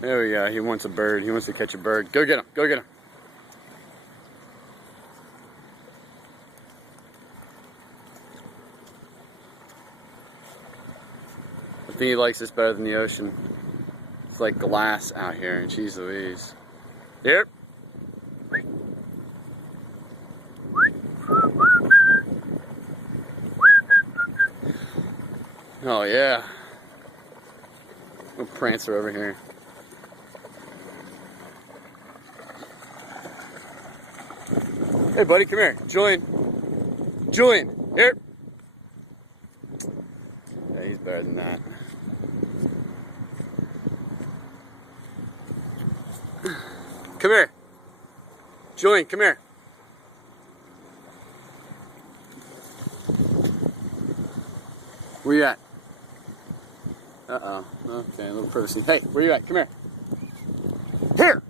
There we go. He wants a bird. He wants to catch a bird. Go get him. Go get him. I think he likes this better than the ocean. It's like glass out here, and geez Louise. Here. Oh yeah. Little Prancer over here. Hey buddy, come here. Julian. Julian, here. Yeah, he's better than that. Come here. Julian, come here. Where you at? Uh-oh. Okay, a little privacy. Hey, where you at? Come here. Here!